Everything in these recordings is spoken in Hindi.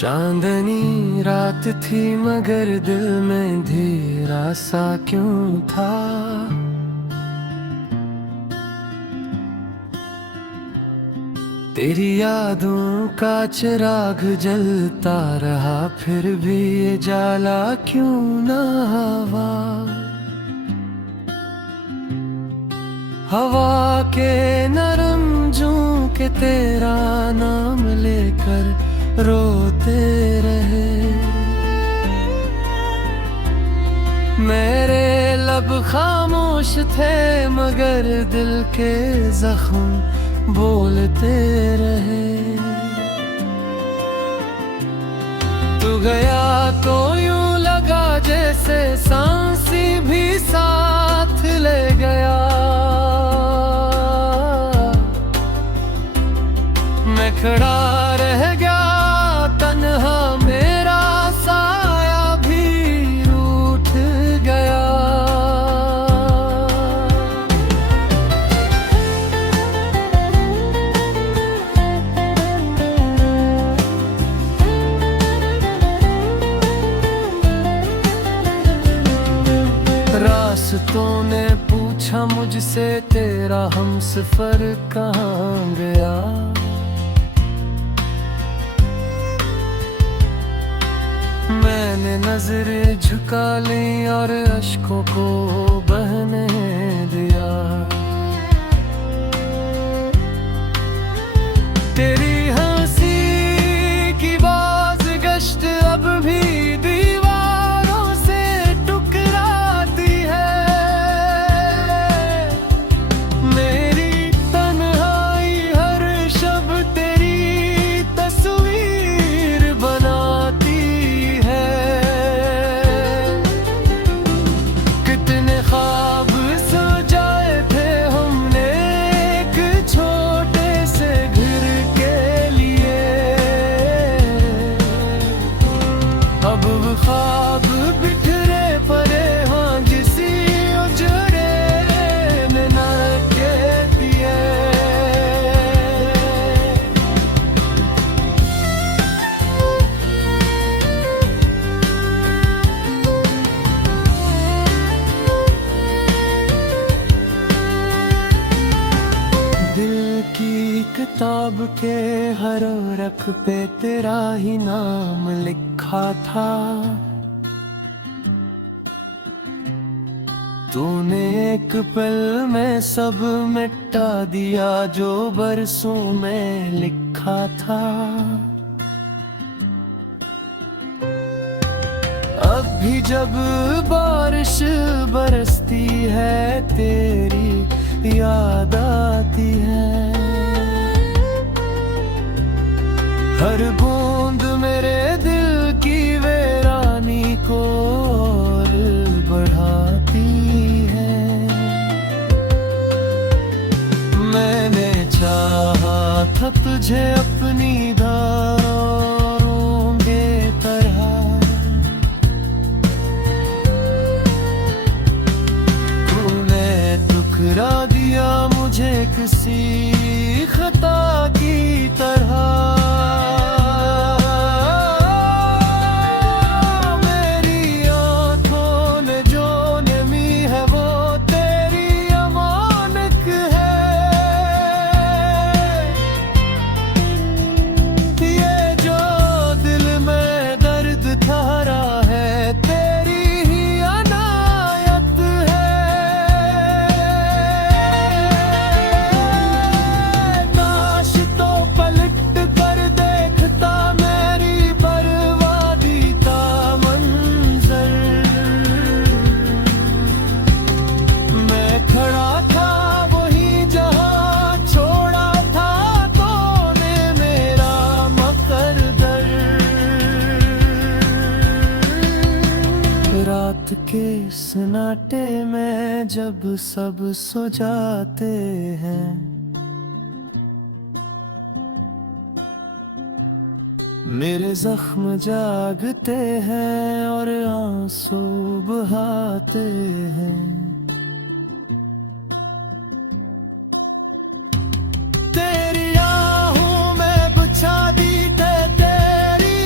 चांदनी रात थी मगर दिल में अंधेरा सा क्यों था। तेरी यादों का चिराग जलता रहा फिर भी ये जाला क्यों ना हवा के नरम झोंके तेरा नाम लेकर रोते रहे। मेरे लब खामोश थे मगर दिल के जख्म बोलते रहे। तू गया तो यूं लगा जैसे सांसी भी साथ ले गया। मैं खड़ा रह गया तन्हा, मेरा साया भी रूठ गया। रास्तों ने पूछा मुझसे तेरा हमसफर कहाँ गया। मैंने नजरें झुका ली और अश्कों को बहने दिया। तेरी हंसी की बाज़गश्त अब भी दीवारों से टकराती है। मेरी तन्हाई हर शब तेरी तस्वीर बनाती है। कितने ख्वाब सजाए थे हमने एक छोटे से घर के लिए। अब वो ख्वाब बिखरे पड़े हाँ किसी उजड़े में ना कहती है। दिल की किताब के हर रख पे तेरा ही नाम लिखा था। तूने एक पल में सब मिटा दिया जो बरसों में लिखा था। अब भी जब बारिश बरसती है तेरी याद आती है। हर बूंद मेरे दिल की वीरानी को और बढ़ाती है। मैंने चाहा था तुझे अपनी धारों के तरह। तूने ठुकरा दिया मुझे किसी खता की तरह। मेरी आँखों ने जो नमी है वो तेरी अमानत है। ये जो दिल में दर्द ठहरा है तेरी ही अनायत है। काश तो पलट कर देखता मेरी बर्बादी का मंजर। मैं खड़ा था वही जहाँ छोड़ा था तूने मेरा मकरदर। रात के सन्नाटे में जब सब सो जाते हैं। मेरे जख्म जागते हैं और आंसू बहाते हैं। तेरी आहों में बिछा दी थे तेरी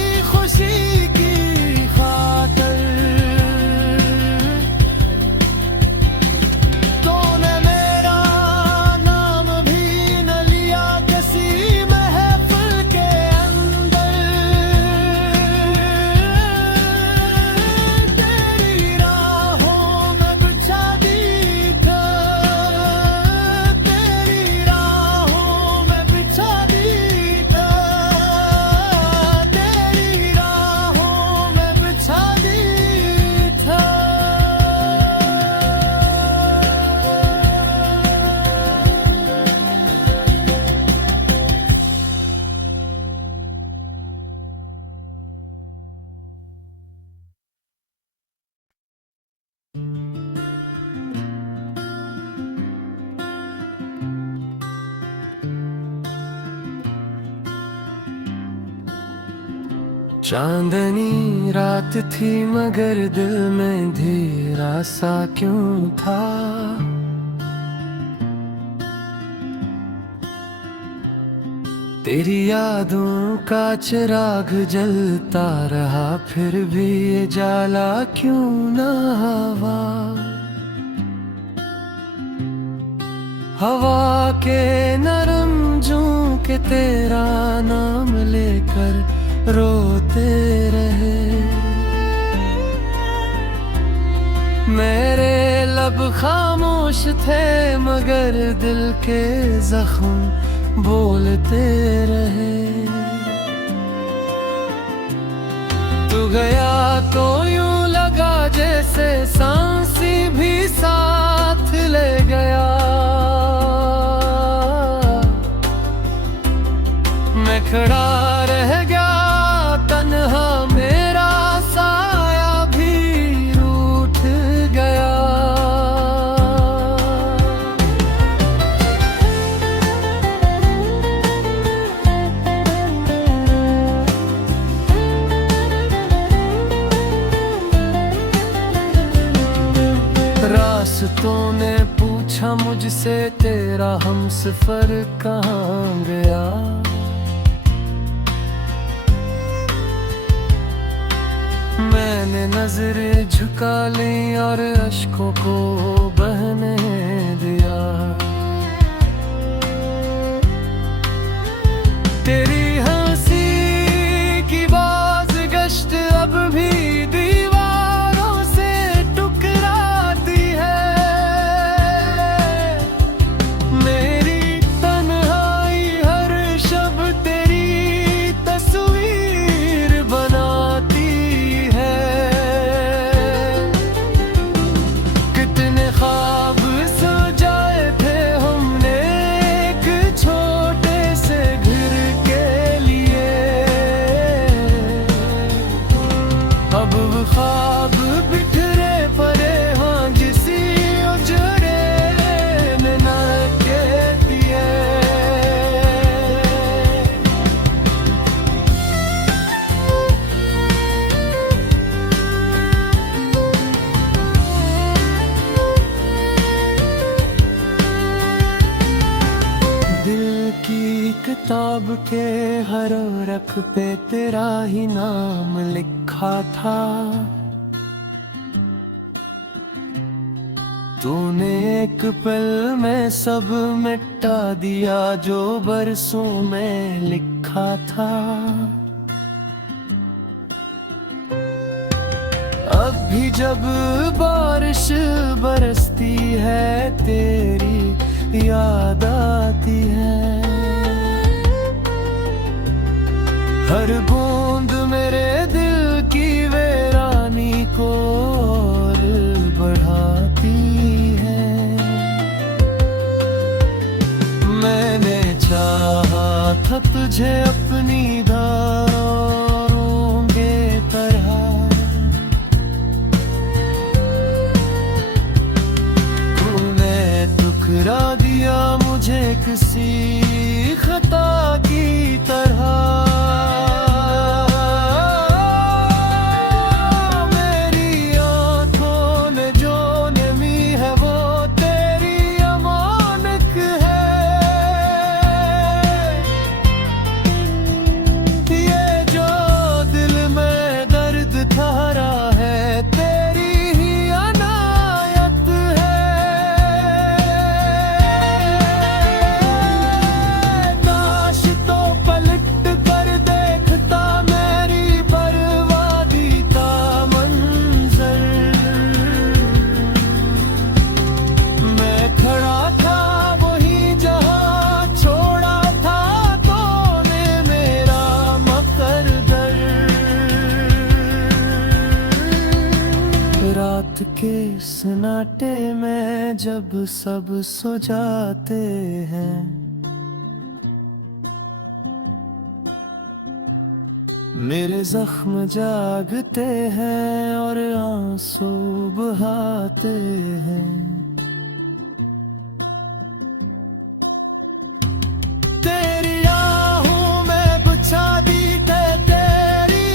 चांदनी रात थी मगर दिल में अंधेरा सा क्यों था। तेरी यादों का चिराग जलता रहा फिर भी ये जाला क्यों ना हवा। हवा के नरम झोंके तेरा नाम लेकर रोते रहे। मेरे लब खामोश थे मगर दिल के जख्म बोलते रहे। तू गया तो यूं लगा जैसे सांसी भी साथ ले गया। मैं खड़ा रह गया तन्हा, मेरा साया भी रूठ गया। रास्तों ने पूछा मुझसे तेरा हमसफर कहाँ गया। मैंने नजर झुका ली और अश्कों को बहने दिया। तेरी हंसी की बाज गश्त अब भी दीवारों से टकराती है। मेरी तन्हाई हर शब तेरी तस्वीर बनाती है। कितने ख्वाब सजाए थे हमने एक छोटे से घर के लिए। अब वो ख्वाब बिखरे पड़े हाँ किसी उजड़े में ना कहती है। दिल की किताब के हर रख पे तेरा ही नाम लिखा था। तूने एक पल में सब मिटा दिया जो बरसों में लिखा था। अब भी जब बारिश बरसती है तेरी याद आती है। हर बूंद मेरे दिल की वीरानी को और बढ़ाती है। मैंने चाहा था तुझे अपनी धारों के तरह। तूने ठुकरा दिया मुझे किसी खता की तरह। मेरी आंखों ने जो नमी है वो तेरी अमानत है। ये जो दिल में दर्द ठहरा है तेरी ही अनायत है। काश तो पलट कर देखता मेरी बर्बादी का मंजर। मैं खड़ा था वही जहां छोड़ा था तूने मेरा मकरदर। रात के सन्नाटे में जब सब सो जाते हैं। मेरे जख्म जागते हैं और आंसू बहाते हैं। तेरी राहों में बिछा दी थे तेरी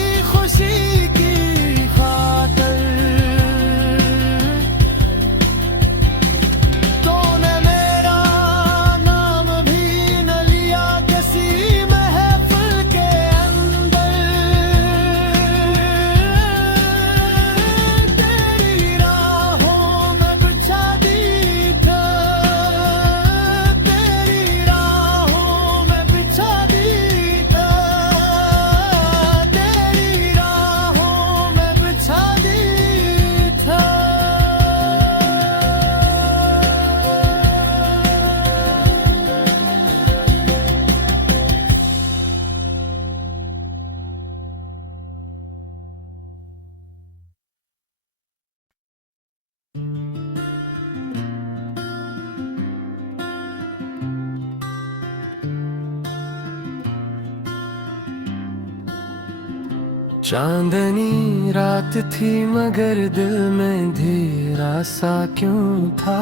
चांदनी रात थी मगर दिल में अंधेरा सा क्यों था।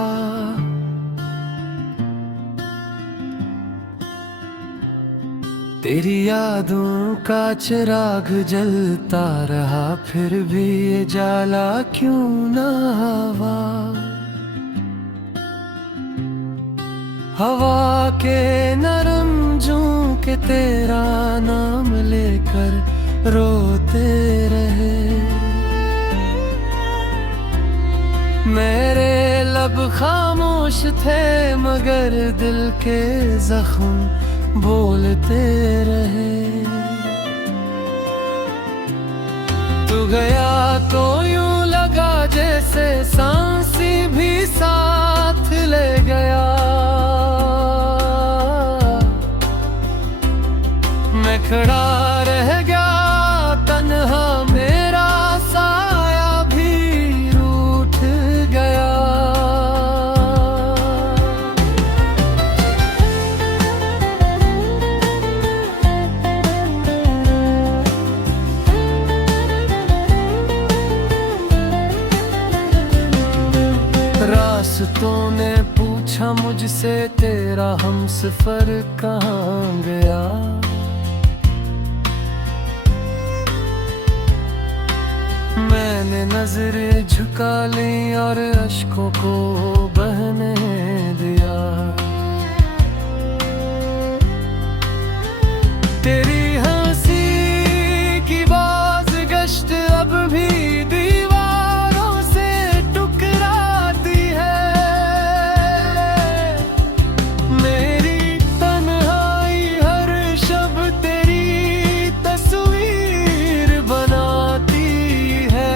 तेरी यादों का चिराग जलता रहा फिर भी ये जाला क्यों ना हवा के नरम झोंके तेरा नाम लेकर रोते रहे। मेरे लब खामोश थे मगर दिल के जख्म बोलते रहे। तू गया तो यूं लगा जैसे सांसी भी साथ ले गया। मैं खड़ा रह गया तन्हा, मेरा साया भी रूठ गया। रास्तों ने पूछा मुझसे तेरा हमसफर कहाँ गया। मैंने नजरें झुका ली और अश्कों को बहने दिया। तेरी हंसी की बाज़गश्त अब भी दीवारों से टकराती है। मेरी तन्हाई हर शब तेरी तस्वीर बनाती है।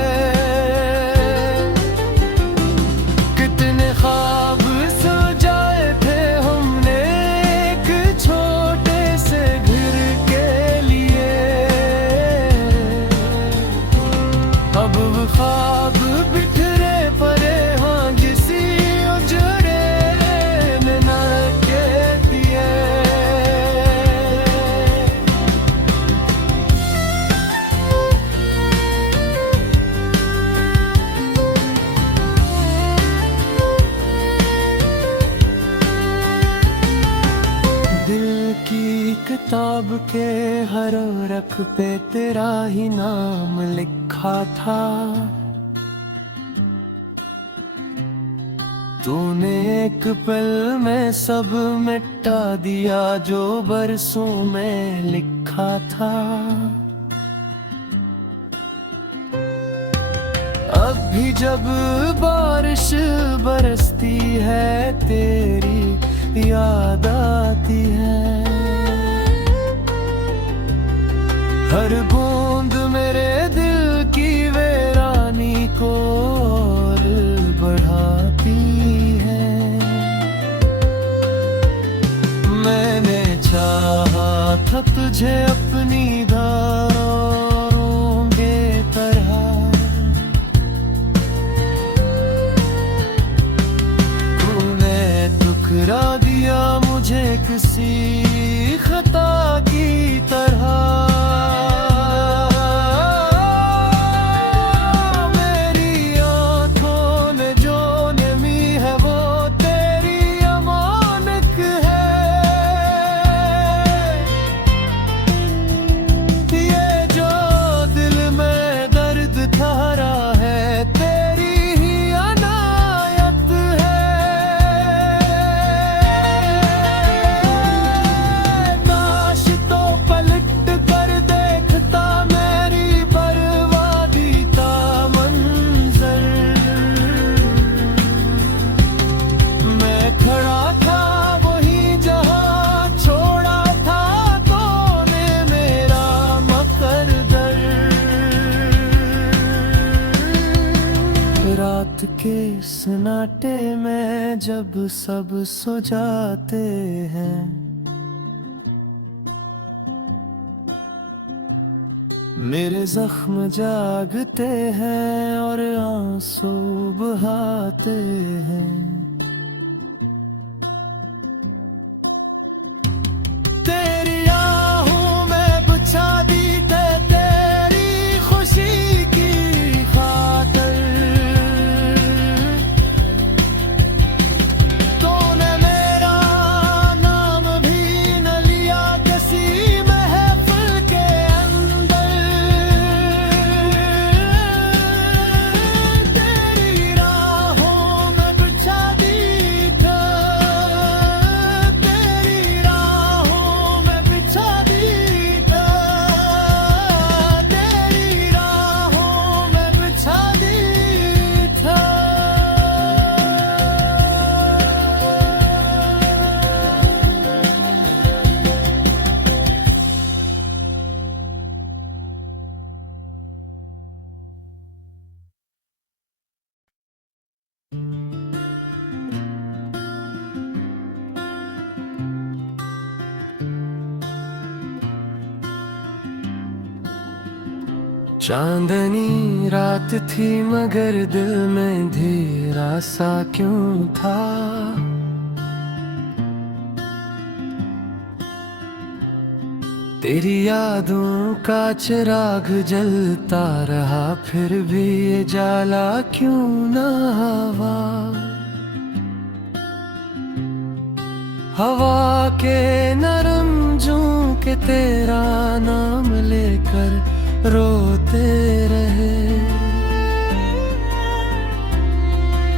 कितने ख्वाब सजाए थे हमने एक छोटे से घर के लिए। अब वो ख्वाब बिखरे पड़े हाँ किसी उजड़े में न कहती है। दिल की किताब के हर रख पे तेरा ही नाम लिखा था। तूने एक पल में सब मिटा दिया जो बरसों में लिखा था। अब भी जब बारिश बरसती है तेरी याद आती है। हर बूंद मेरे दिल की वीरानी को और बढ़ाती है। मैंने चाहा था तुझे अपनी धारों के तरह। तूने ठुकरा दिया मुझे किसी खता की तरह। मेरी आंखों ने जो नमी है वो तेरी अमानत है। ये जो दिल में दर्द ठहरा है तेरी ही अनायत है। काश तो पलट कर देखता मेरी बर्बादी का मंजर। मैं खड़ा था वही जहां छोड़ा था तूने मेरा मकरदर। रात के सन्नाटे में जब सब सो जाते हैं। मेरे जख्म जागते हैं और आंसू बहाते हैं। तेरी आहों में बिछा दी थे तेरी चांदनी रात थी मगर दिल में अंधेरा सा क्यों था। तेरी यादों का चिराग जलता रहा फिर भी ये जाला क्यों ना हवा। हवा के नरम झोंके तेरा नाम लेकर रोते रहे।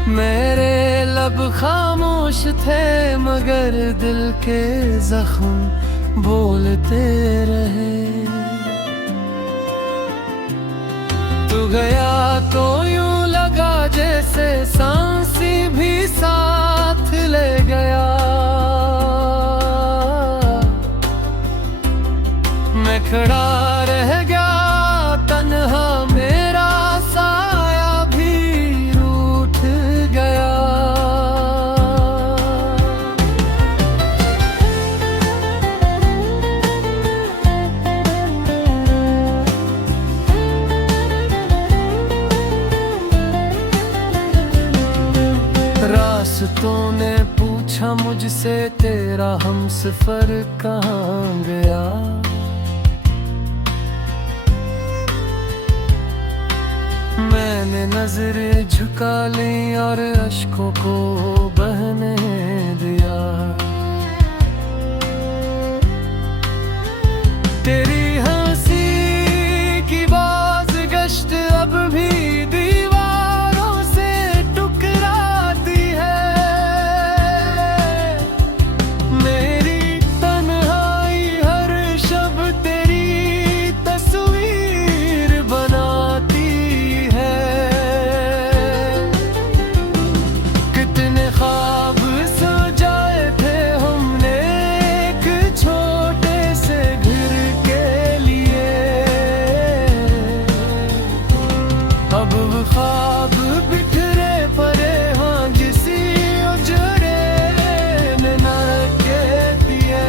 मेरे लब खामोश थे मगर दिल के जख्म बोलते रहे। तू गया तो यूं लगा जैसे सांसी भी साथ ले गया। मैं खड़ा रह गया तन्हा, मेरा साया भी रूठ गया। रास्तों ने पूछा मुझसे तेरा हमसफर कहाँ गया। मैंने नजर झुका ली और अश्कों को बहने दिया। तेरी हंसी की बाज़गश्त अब भी दीवारों से टकराती है। मेरी तन्हाई हर शब तेरी तस्वीर बनाती है। कितने ख्वाब सजाए थे हमने एक छोटे से घर के लिए। अब वो ख्वाब बिखरे पड़े हाँ किसी उजड़े ने न के दिए।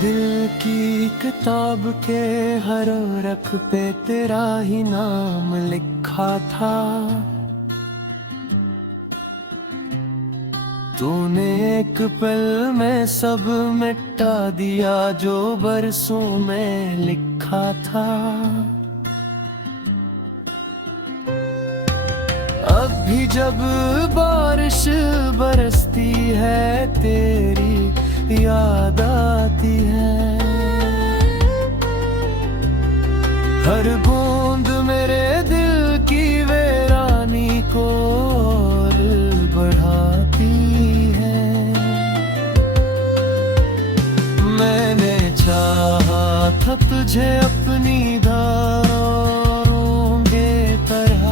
दिल की किताब के हर रख पे तेरा ही नाम लिखा था। तूने एक पल में सब मिटा दिया जो बरसों में लिखा था। अब भी जब बारिश बरसती है तेरी याद आती है। हर बूंद मेरे दिल की वीरानी को और बढ़ाती है। मैंने चाहा था तुझे अपनी धारों के तरह।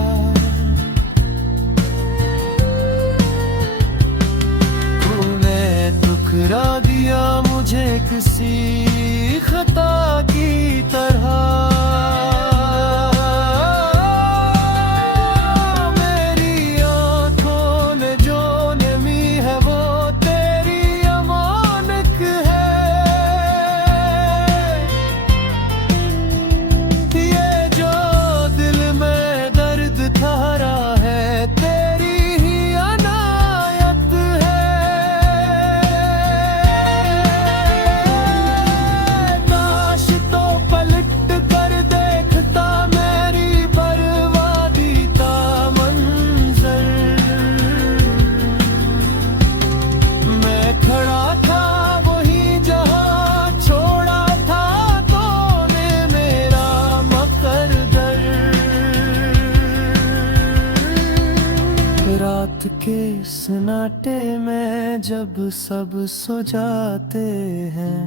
तूने ठुकरा दिया मुझे किसी खता की तरह। मेरी आंखों ने जो नमी है वो तेरी अमानत है। ये जो दिल में दर्द ठहरा है तेरी ही अनायत है। काश तो पलट कर देखता मेरी बर्बादी का मंजर। मैं खड़ा था वही जहां छोड़ा था तूने मेरा मकरदर। रात के सन्नाटे में जब सब सो जाते हैं।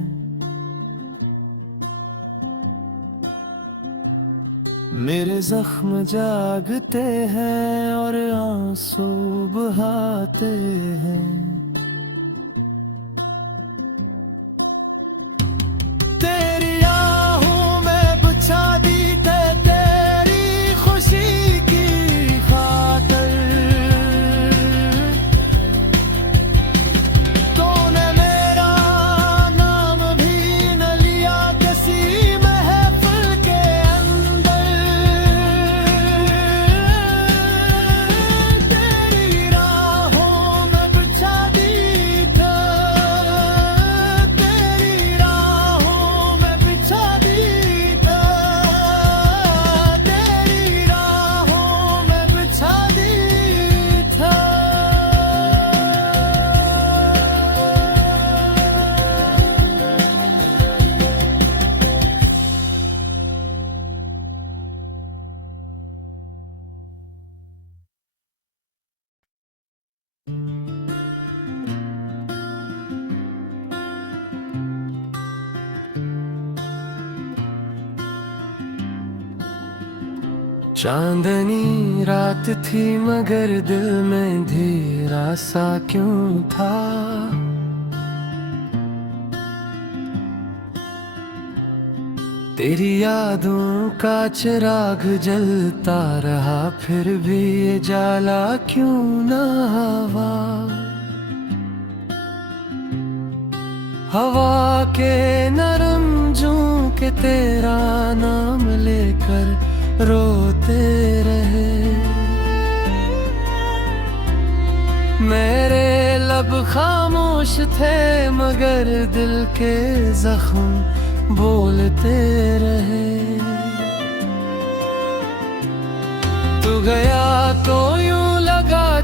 मेरे जख्म जागते हैं और आंसू बहाते हैं। तेरी आहों में बिछा दी थे तेरी चांदनी रात थी मगर दिल में अंधेरा सा क्यों था। तेरी यादों का चिराग जलता रहा फिर भी ये जाला क्यों ना हवा। हवा के नरम झोंके तेरा नाम लेकर रोते रहे। मेरे लब खामोश थे मगर दिल के जख्म बोलते रहे। तू गया तो यूं लगा